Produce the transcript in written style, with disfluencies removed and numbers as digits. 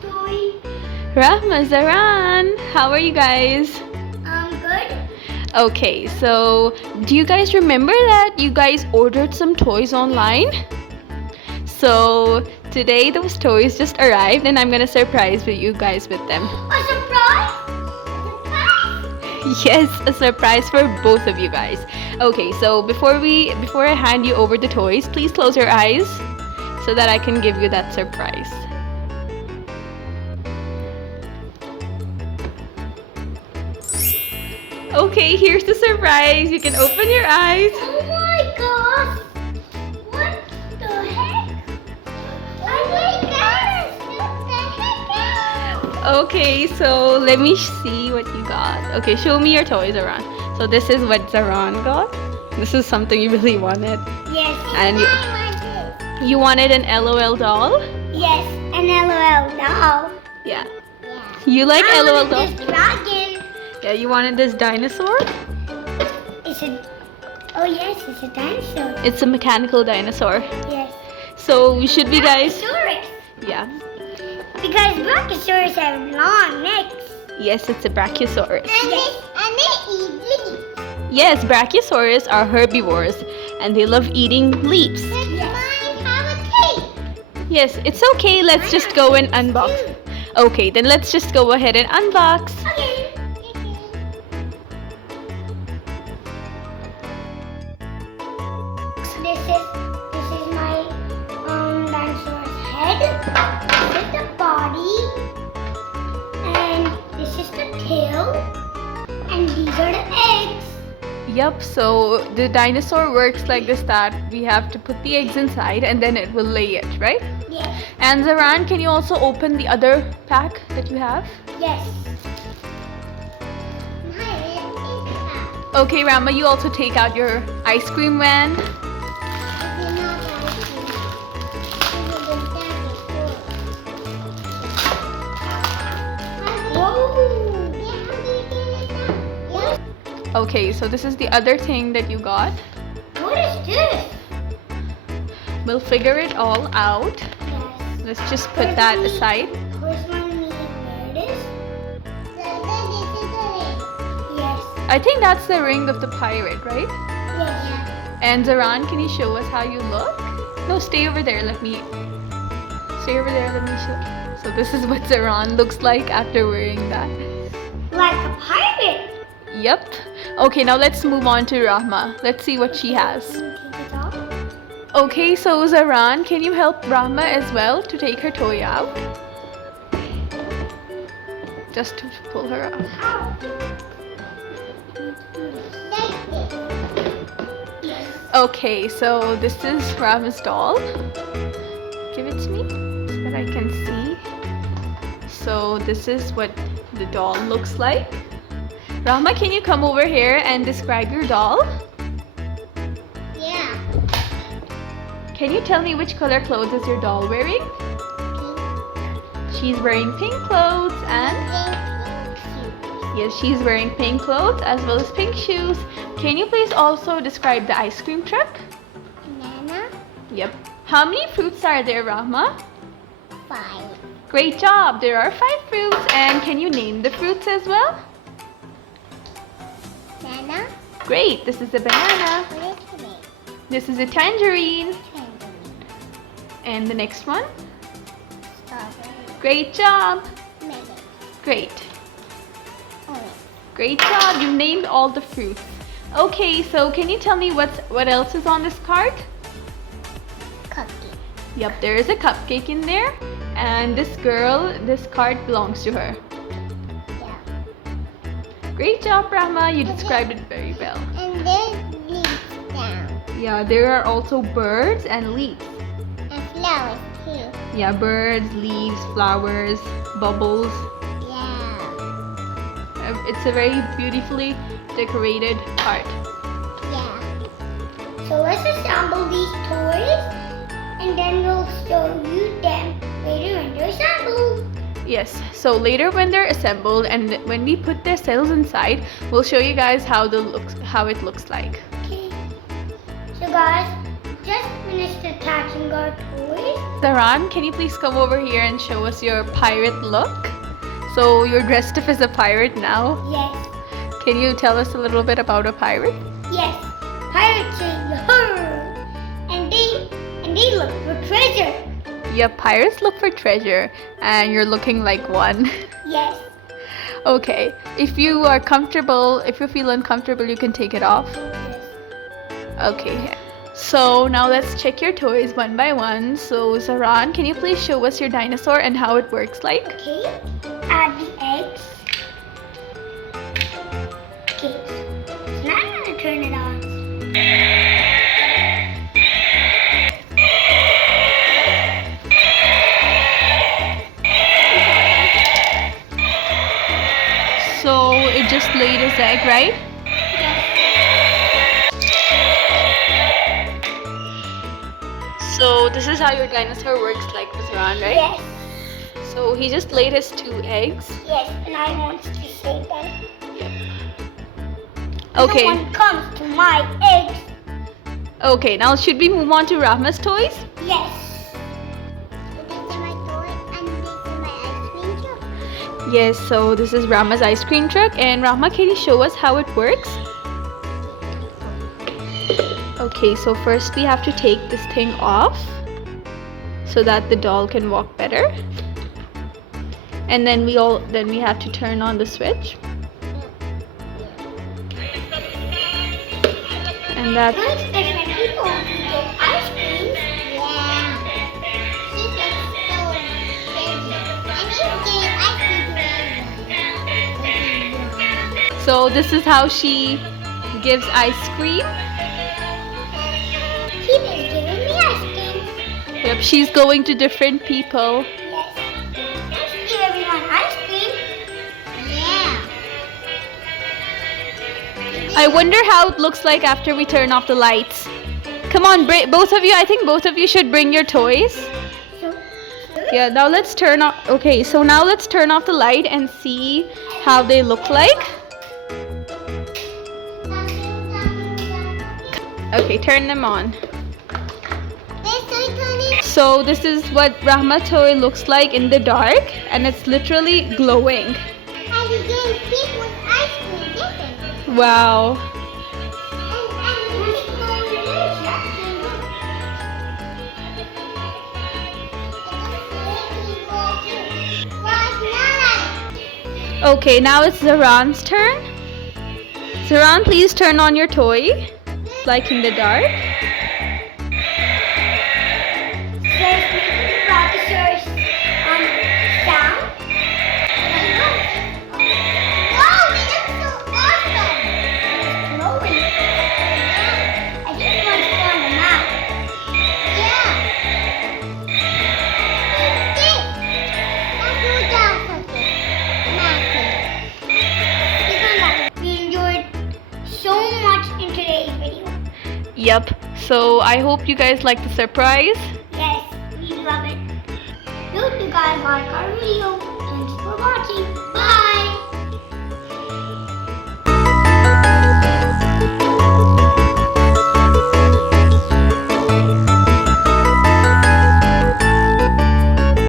toy. Rahma Zahran, how are you guys? Good. Okay, so do you guys remember that you guys ordered some toys online? So today those toys just arrived and I'm gonna surprise you guys with them. A surprise? Yes, a surprise for both of you guys. Okay, so before I hand you over the toys, please close your eyes so that I can give you that surprise. Okay, here's the surprise. You can open your eyes. Oh my gosh! What the heck? Oh my gosh! What the heck? Okay, so let me see what you got. Okay, show me your toys, Zahran. So this is what Zahran got. This is something you really wanted. Yes. And I want it. you wanted an LOL doll? Yes, an LOL doll. Yeah. Yeah. You like I LOL wanted dolls? this dragon. Yeah, you wanted this dinosaur? It's a. Oh yes, it's a dinosaur. It's a mechanical dinosaur. Yes. So we should be guys. Brachiosaurus. Yeah. Because brachiosaurus have long necks. Yes, it's a brachiosaurus. And they eat leaves. Yes, brachiosaurus are herbivores and they love eating leaves. Yes. Mine have a tape. Yes, it's okay. Let's just go and unbox. Okay, then let's just go ahead and unbox. Okay. This is my dinosaur's head. This is the body, and this is the tail, and these are the eggs. Yep, so the dinosaur works like this, that we have to put the eggs inside and then it will lay it, right? Yes. And Zahran, can you also open the other pack that you have? Yes. Okay, Rahma, you also take out your ice cream van. Okay, so this is the other thing that you got. What is this? We'll figure it all out. Yes. Let's just put that aside. Where's my meat? Where it is? Yes. I think that's the ring of the pirate, right? Yes. And Zahran, can you show us how you look? No, stay over there. Stay over there. Let me show. So this is what Zahran looks like after wearing that. Like a pirate. Yep. Okay, now let's move on to Rahma. Let's see what she has. Take it off. Okay, so Zahran, can you help Rahma as well to take her toy out? Just to pull her out. How? Yes. Okay, so this is Rahma's doll. Give it to me so that I can see. So this is what the doll looks like. Rahma, can you come over here and describe your doll? Yeah. Can you tell me which color clothes is your doll wearing? She's wearing pink clothes and yes, she's wearing pink clothes as well as pink shoes. Can you please also describe the ice cream truck? Banana. Yep. How many fruits are there, Rahma? 5. Great job. There are 5 fruits. And can you name the fruits as well? Banana. Great. This is a banana. What is the name? This is a tangerine. Tangerine. And the next one? Strawberry. Great job. Melon. Great. Orange. Great job. You named all the fruits. Okay, so can you tell me what else is on this cart? Cookie. Yep, there is a cupcake in there. And this cart belongs to her. Yeah. Great job, Rahma. You described it very well. And there's leaves down. Yeah, there are also birds and leaves. And flowers too. Yeah, birds, leaves, flowers, bubbles. Yeah. It's a very beautifully decorated cart. Yeah. So let's assemble these toys and then we'll show you them later when they're assembled. Yes, so later when they're assembled and when we put their cells inside, we'll show you guys how it looks like. Okay. So guys, just finished attaching our toys Zahran, can you please come over here and show us your pirate look? So you're dressed up as a pirate now. Yes. Can you tell us a little bit about a pirate? Yes. Pirates say "Yahoo!" and they look for treasure. Yeah, pirates look for treasure, and you're looking like one. Yes. Okay, if you are comfortable, if you feel uncomfortable, you can take it off. Yes. Okay. So now let's check your toys one by one. So Zahran, can you please show us your dinosaur and how it works like? Okay. Add the eggs. Okay. So now I'm gonna turn it on. So it just laid its egg, right? So this is how your dinosaur works like, Zahran, right? Yes. So he just laid his 2 eggs. Yes. And I want to say that. Okay. No one comes to my eggs. Okay, now should we move on to Rahma's toys? Yes. This is my toy and this is my ice cream truck. Yes, so this is Rahma's ice cream truck, and Rahma, can you show us how it works? Okay, so first we have to take this thing off so that the doll can walk better. And then we have to turn on the switch. And that Don't expect my people to get ice cream. Yeah. She gets so crazy. And you get ice cream to so this is how she gives ice cream. She is giving me ice cream. Yep, she's going to different people. Yes. Let's give everyone ice cream. Yeah. I wonder how it looks like after we turn off the lights. Come on, both of you, I think both of you should bring your toys. So, Yeah, now let's turn off. Okay, so now let's turn off the light and see how they look like. Okay, turn them on. So this is what Rahma toy looks like in the dark, and it's literally glowing. And you gave people ice cream, didn't you? Wow. Okay, now it's Zahran's turn. Zahran, please turn on your toy, like in the dark. Yep, so I hope you guys like the surprise. Yes, we love it. Hope you guys like our video. Thanks for watching. Bye!